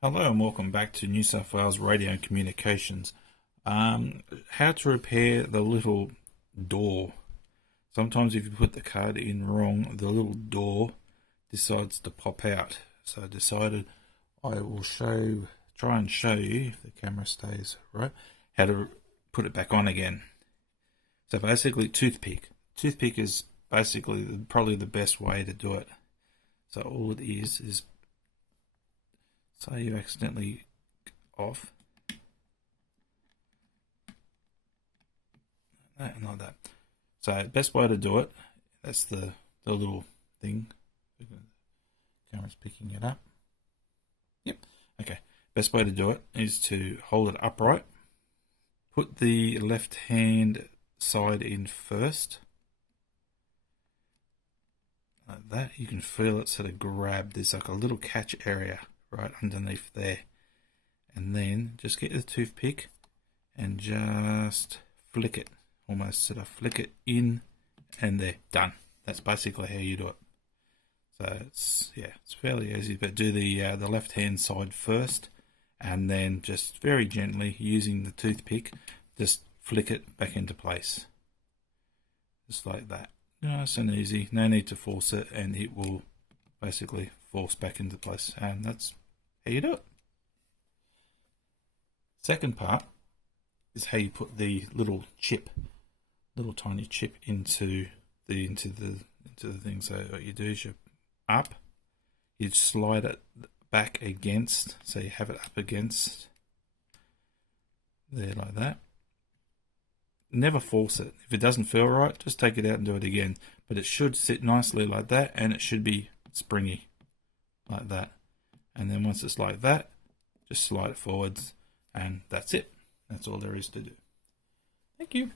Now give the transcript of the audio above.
Hello and welcome back to New South Wales Radio and Communications. How to repair the little door. Sometimes if you put the card in wrong, the little door decides to pop out. So I decided I will try and show you, if the camera stays right, how to put it back on again. So basically toothpick. Toothpick is basically probably the best way to do it. So all it is say you accidentally off that and like that. So best way to do it, that's the little thing. Camera's picking it up. Yep. Okay. Best way to do it is to hold it upright. Put the left hand side in first. Like that. You can feel it sort of grab. There's like a little catch area right underneath there, and then just get the toothpick and just flick it, almost sort of flick it in, and there, done. That's basically how you do it. So it's fairly easy, but do the left hand side first, and then just very gently using the toothpick, just flick it back into place, just like that. Nice and easy, no need to force it, and it will basically force back into place, and that's how you do it. Second part is how you put the little tiny chip into the thing. So what you do is you slide it back against, so you have it up against there like that. Never force it. If it doesn't feel right, just take it out and do it again. But it should sit nicely like that, and it should be springy like that. And then once it's like that, just slide it forwards, and that's it. That's all there is to do. Thank you.